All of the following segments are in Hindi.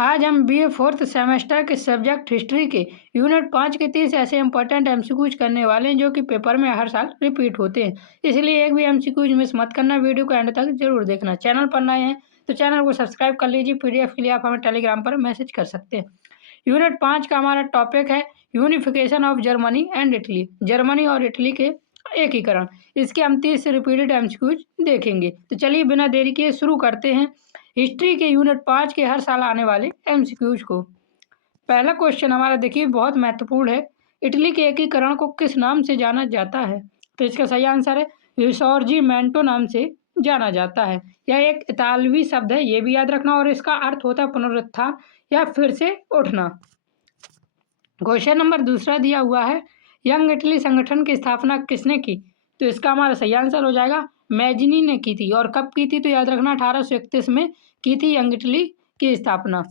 आज हम बीए फोर्थ सेमेस्टर के सब्जेक्ट हिस्ट्री के यूनिट 5 के 30 ऐसे इंपॉर्टेंट एमसीक्यूज करने वाले हैं जो कि पेपर में हर साल रिपीट होते हैं। इसलिए एक भी एमसीक्यूज मिस मत करना, वीडियो को एंड तक जरूर देखना। चैनल पर नए हैं तो चैनल को सब्सक्राइब कर लीजिए। पीडीएफ के लिए आप हमें टेलीग्राम पर मैसेज कर सकते हैं। यूनिट 5 का हमारा टॉपिक है unification of Germany and Italy, Germany और इटली के एकीकरण। इसके हम 30 रिपीटेड एमसीक्यूज देखेंगे। तो चलिए बिना देरी किए शुरू करते हैं हिस्ट्री के यूनिट 5 के हर साल आने वाले एमसीक्यूज को। पहला क्वेश्चन हमारा देखिए बहुत महत्वपूर्ण है। इटली के एकीकरण को किस नाम से जाना जाता है? तो इसका सही आंसर है रिसॉर्जिमेंटो नाम से जाना जाता है। यह एक इतालवी शब्द है, ये भी याद रखना, और इसका अर्थ होता है पुनरुत्थान या फिर से उठना। क्वेश्चन नंबर दूसरा दिया हुआ है यंग इटली संगठन की स्थापना किसने की? तो इसका हमारा सही आंसर हो जाएगा मैजिनी ने की थी। और कब की थी? तो याद रखना 1831 में की थी यंग इटली की स्थापना।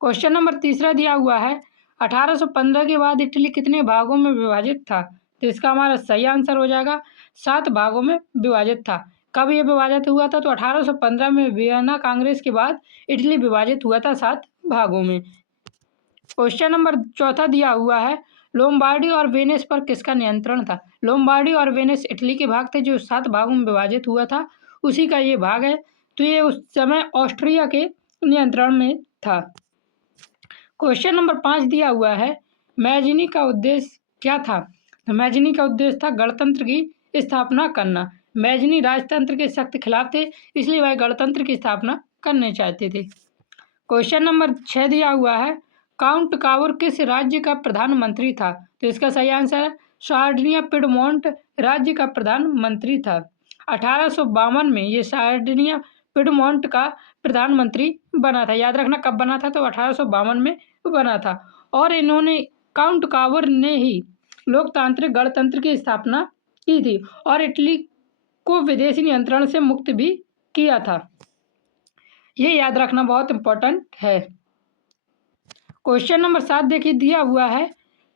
क्वेश्चन नंबर तीसरा दिया हुआ है 1815 के बाद इटली कितने भागों में विभाजित था? तो इसका हमारा सही आंसर हो जाएगा 7 भागों में विभाजित था। कब ये विभाजित हुआ था? तो 1815 में वियना कांग्रेस के बाद इटली विभाजित हुआ था 7 भागों में। क्वेश्चन नंबर चौथा दिया हुआ है लोम्बार्डी और वेनिस पर किसका नियंत्रण था? लोम्बार्डी और वेनिस इटली के भाग थे जो 7 भागों में विभाजित हुआ था, उसी का ये भाग है। तो ये उस समय ऑस्ट्रिया के नियंत्रण में था। क्वेश्चन नंबर 5 दिया हुआ है मैजिनी का उद्देश्य क्या था? तो मैजिनी का उद्देश्य था गणतंत्र की स्थापना करना। मैजिनी राजतंत्र के सख्त खिलाफ थे, इसलिए वह गणतंत्र की स्थापना करना चाहते थे। क्वेश्चन नंबर 6 दिया हुआ है काउंट कावर किस राज्य का प्रधानमंत्री था? तो इसका सही आंसर है सार्डिनिया पिडमोंट राज्य का प्रधानमंत्री था। 1852 में ये सार्डिनिया पिडमोंट का प्रधानमंत्री बना था। याद रखना कब बना था? तो 1852 में बना था। और इन्होंने काउंट कावर ने ही लोकतांत्रिक गणतंत्र की स्थापना की थी और इटली को विदेशी नियंत्रण से मुक्त भी किया था। ये याद रखना बहुत इंपॉर्टेंट है। क्वेश्चन नंबर 7 देखिए दिया हुआ है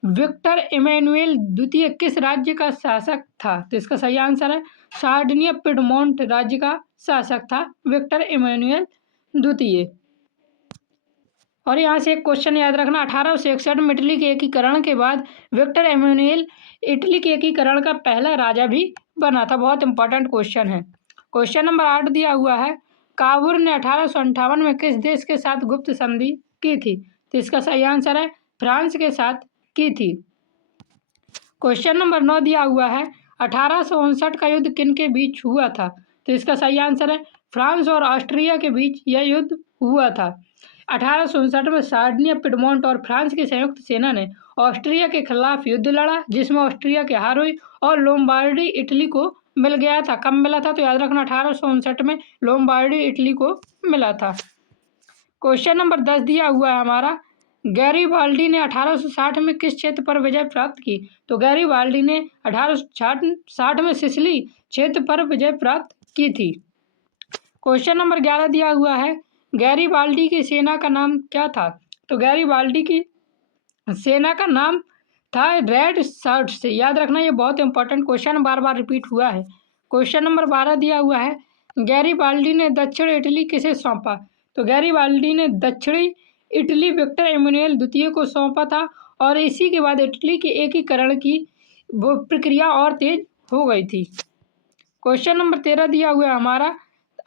विक्टर इमैनुएल द्वितीय किस राज्य का शासक था? तो इसका सही आंसर है सार्डिनिया पिडमोंट राज्य का शासक था विक्टर इमैनुएल द्वितीय। और यहाँ से एक क्वेश्चन याद रखना 1861 में इटली के एकीकरण के बाद विक्टर इमैनुएल इटली के एकीकरण का पहला राजा भी बना था। बहुत इंपॉर्टेंट क्वेश्चन है। क्वेश्चन नंबर 8 दिया हुआ है काबूल ने 1858 में किस देश के साथ गुप्त संधि की थी? तो इसका सही आंसर है फ्रांस के साथ की थी। क्वेश्चन नंबर 9 दिया हुआ है 1859 का युद्ध किन के बीच हुआ था? तो इसका सही आंसर है फ्रांस और ऑस्ट्रिया के बीच यह युद्ध हुआ था। 1859 में सार्डिनिया पिडमोंट और फ्रांस की संयुक्त सेना ने ऑस्ट्रिया के खिलाफ युद्ध लड़ा, जिसमें ऑस्ट्रिया की हार हुई और लोम्बार्डी इटली को मिल गया था। कब मिला था? तो याद रखना 1859 में लोम्बार्डी इटली को मिला था। क्वेश्चन नंबर 10 दिया हुआ है हमारा गैरीबाल्डी ने 1860 में किस क्षेत्र पर विजय प्राप्त की? तो गैरीबाल्डी ने 1860 में सिसिली क्षेत्र पर विजय प्राप्त की थी। क्वेश्चन नंबर 11 दिया हुआ है गैरीबाल्डी की सेना का नाम क्या था? तो गैरीबाल्डी की सेना का नाम था रेड शर्ट्स। याद रखना ये बहुत इंपॉर्टेंट क्वेश्चन बार बार रिपीट हुआ है। क्वेश्चन नंबर 12 दिया हुआ है गैरीबाल्डी ने दक्षिण इटली किसे सौंपा? तो गैरीबाल्डी ने दक्षिणी इटली विक्टर इमैनुएल द्वितीय को सौंपा था और इसी के बाद इटली के एकीकरण की प्रक्रिया और तेज हो गई थी। क्वेश्चन नंबर 13 दिया हुआ है हमारा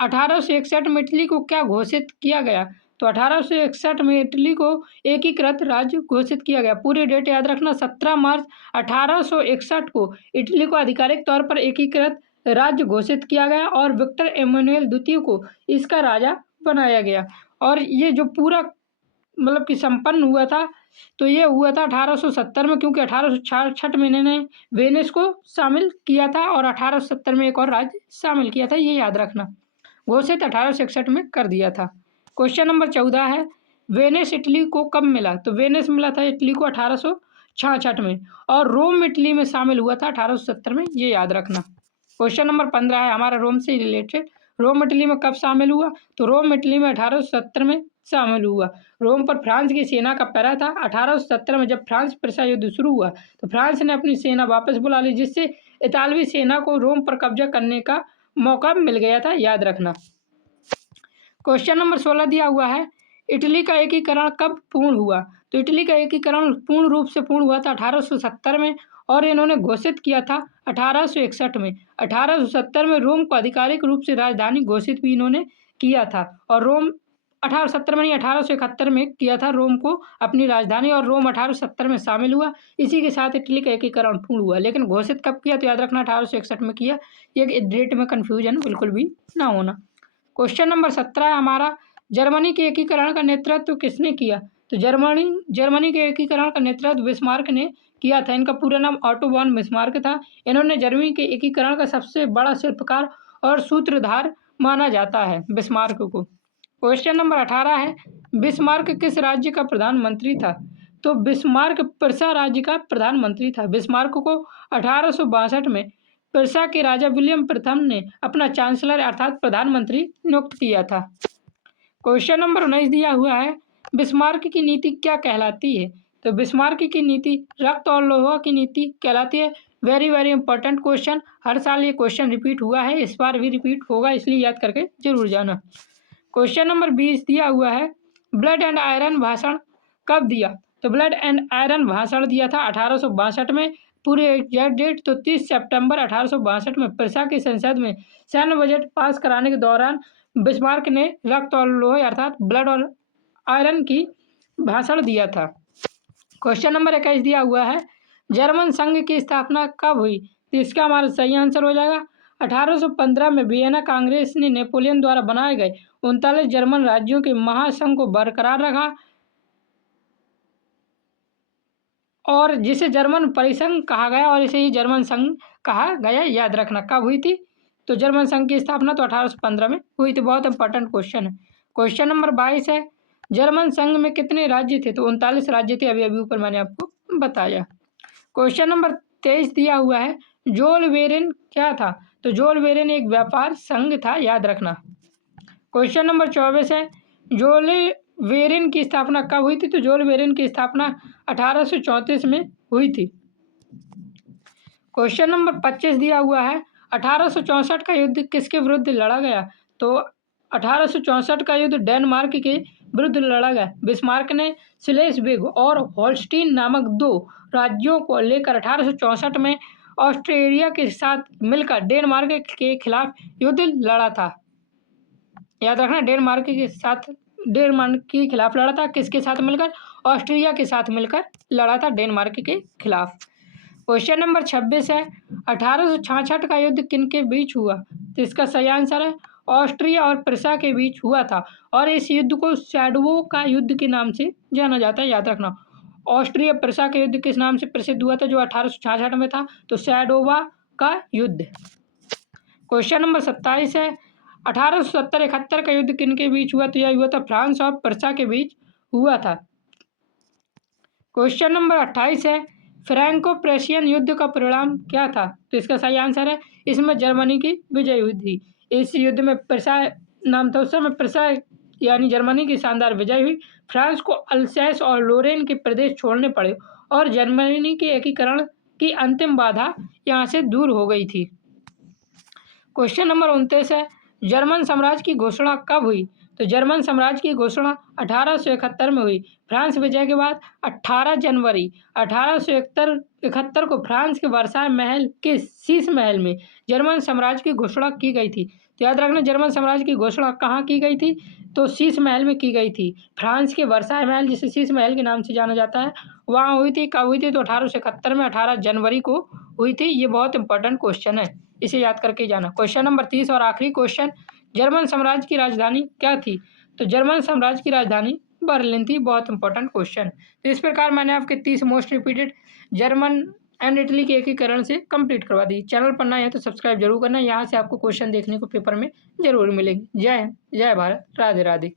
1861 में इटली को क्या घोषित किया गया? तो 1861 में इटली को एकीकृत राज्य घोषित किया गया। पूरी डेट याद रखना 17 मार्च 1861 को इटली को आधिकारिक तौर पर एकीकृत राज्य घोषित किया गया और विक्टर इमैनुएल द्वितीय को इसका राजा बनाया गया। और ये जो पूरा मतलब कि संपन्न हुआ था तो ये हुआ था 1870 में, क्योंकि 1866 में इन्होंने वेनिस को शामिल किया था और 1870 में एक और राज्य शामिल किया था। ये याद रखना घोषित 1861 में कर दिया था। क्वेश्चन नंबर 14 है वेनिस इटली को कब मिला? तो वेनिस मिला था इटली को 1866 में और रोम इटली में शामिल हुआ था 1870 में। ये याद रखना। क्वेश्चन नंबर 15 है हमारा रोम से रिलेटेड रोम इटली में कब शामिल हुआ? तो रोम इटली में 1870 में शामिल हुआ। रोम पर फ्रांस की सेना का पहरा था। 1870 में जब फ्रांस प्रसा युद्ध शुरू हुआ तो फ्रांस ने अपनी सेना वापस बुला ली, जिससे इतालवी सेना को रोम पर कब्जा करने का मौका मिल गया था। याद रखना। क्वेश्चन नंबर 16 दिया हुआ है इटली का एकीकरण कब पूर्ण हुआ? तो इटली का एकीकरण पूर्ण रूप से पूर्ण हुआ था 1870 में और इन्होंने घोषित किया था 1861 में। 1870 में रोम को आधिकारिक रूप से राजधानी घोषित भी इन्होंने किया था और रोम 1870 में नहीं 1871 में किया था रोम को अपनी राजधानी, और रोम 1870 में शामिल हुआ। इसी के साथ इटली का एकीकरण पूर्ण हुआ, लेकिन घोषित कब किया तो याद रखना 1861 में किया। ये डेट में कन्फ्यूजन बिल्कुल भी ना होना। क्वेश्चन नंबर 17 है हमारा, जर्मनी के एकीकरण का नेतृत्व किसने किया? तो जर्मनी के एकीकरण का नेतृत्व बिस्मार्क ने किया था। इनका पूरा नाम ऑटो वॉन बिस्मार्क था। इन्होंने जर्मनी के एकीकरण का सबसे बड़ा शिल्पकार और सूत्रधार माना जाता है बिस्मार्क को। क्वेश्चन नंबर 18 है, बिस्मार्क किस राज्य का प्रधानमंत्री था? तो बिस्मार्क पिरसा राज्य का प्रधानमंत्री था। बिस्मार्क को 1862 में पिरसा के राजा विलियम प्रथम ने अपना चांसलर अर्थात प्रधानमंत्री नियुक्त किया था। क्वेश्चन नंबर 19 दिया हुआ है, बिस्मार्क की नीति क्या कहलाती है? तो बिस्मार्क की नीति रक्त और लोहा की नीति कहलाती है। वेरी वेरी इंपॉर्टेंट क्वेश्चन, हर साल ये क्वेश्चन रिपीट हुआ है, इस बार भी रिपीट होगा, इसलिए याद करके जरूर जाना। क्वेश्चन नंबर 20 दिया हुआ है, ब्लड एंड आयरन भाषण कब दिया? तो ब्लड एंड आयरन भाषण दिया था 1862 में। पूरे एग्जैक्ट डेट तो 30 सितंबर 1862 में पिरसा की संसद में सैन्य बजट पास कराने के दौरान बिस्मार्क ने रक्त और लोहे अर्थात ब्लड और आयरन की भाषण दिया था। क्वेश्चन नंबर 21 दिया हुआ है, जर्मन संघ की स्थापना कब हुई? तो इसका हमारा सही आंसर हो जाएगा 1815 में वियना कांग्रेस ने नेपोलियन द्वारा बनाए गए 39 जर्मन राज्यों के महासंघ को बरकरार रखा और जिसे जर्मन परिसंघ कहा गया और इसे ही जर्मन संघ कहा गया। याद रखना कब हुई थी? तो जर्मन संघ की स्थापना तो 1815 में हुई थी। बहुत इंपॉर्टेंट क्वेश्चन है। क्वेश्चन नंबर 22 है, जर्मन संघ में कितने राज्य थे? तो 39 राज्य थे, अभी अभी ऊपर मैंने आपको बताया। क्वेश्चन नंबर 23 दिया हुआ है, जोल वेरेन क्या था? तो जोल वेरेन एक व्यापार संघ था, याद रखना। क्वेश्चन नंबर 24 है, जोल वेरेन की स्थापना कब हुई थी? तो जोल वेरेन की स्थापना 1834 में हुई थी। क्वेश्चन नंबर 25 दिया हुआ है, 1864 का युद्ध किसके विरुद्ध लड़ा गया? तो 1864 का युद्ध डेनमार्क के विरुद्ध लड़ा गया। बिस्मार्क ने स्लेस्विग और होल्स्टीन नामक 2 राज्यों को लेकर 1864 में ऑस्ट्रेलिया के साथ मिलकर डेनमार्क के खिलाफ युद्ध लड़ा था। याद रखना, डेनमार्क के खिलाफ लड़ा था। किसके साथ मिलकर? ऑस्ट्रेलिया के साथ मिलकर लड़ा था डेनमार्क के खिलाफ। क्वेश्चन नंबर 26 है, 1866 का युद्ध किनके बीच हुआ? तो इसका सही आंसर है ऑस्ट्रिया और प्रिसा के बीच हुआ था और इस युद्ध को सैडवो का युद्ध के नाम से जाना जाता है। याद रखना, ऑस्ट्रिया प्रिसा का युद्ध किस नाम से प्रसिद्ध हुआ था जो 1866 में था? तो सैडोवा का युद्ध। क्वेश्चन नंबर 27 है, 1870-71 का युद्ध किनके बीच हुआ? तो यह हुआ था फ्रांस और प्रिसा के बीच हुआ था। क्वेश्चन नंबर 28 है, फ्रैंको प्रेशियन युद्ध का परिणाम क्या था? तो इसका सही आंसर है, इसमें जर्मनी की विजय हुई थी। इस युद्ध में प्रिसा नाम था उस समय, प्रिसा यानी जर्मनी की शानदार विजय हुई। फ्रांस को अल्सैस और लोरेन के प्रदेश छोड़ने पड़े और जर्मनी के एकीकरण की अंतिम बाधा यहाँ से दूर हो गई थी। क्वेश्चन नंबर 29 है, जर्मन साम्राज्य की घोषणा कब हुई? तो जर्मन साम्राज्य की घोषणा 1871 में हुई। फ्रांस विजय के बाद 18 जनवरी 1871 को फ्रांस के वर्साय महल के शीश महल में जर्मन साम्राज्य की घोषणा की गई थी। तो याद रखना, जर्मन साम्राज्य की घोषणा कहाँ की गई थी? तो शीश महल में की गई थी। फ्रांस के वर्साय महल, जिसे शीश महल के नाम से जाना जाता है, वहाँ हुई थी। कब हुई थी? तो 1871 में 18 जनवरी को हुई थी। ये बहुत इंपॉर्टेंट क्वेश्चन है, इसे याद करके जाना। क्वेश्चन नंबर 30 और आखिरी क्वेश्चन, जर्मन साम्राज्य की राजधानी क्या थी? तो जर्मन साम्राज्य की राजधानी बर्लिन थी। बहुत इंपॉर्टेंट क्वेश्चन। तो इस प्रकार मैंने आपके 30 most repeated German and Italy के एकीकरण से कंप्लीट करवा दी। चैनल पर नए हैं तो सब्सक्राइब जरूर करना, यहाँ से आपको क्वेश्चन देखने को पेपर में जरूर मिलेंगे। जय हिंद, जय भारत, राधे राधे।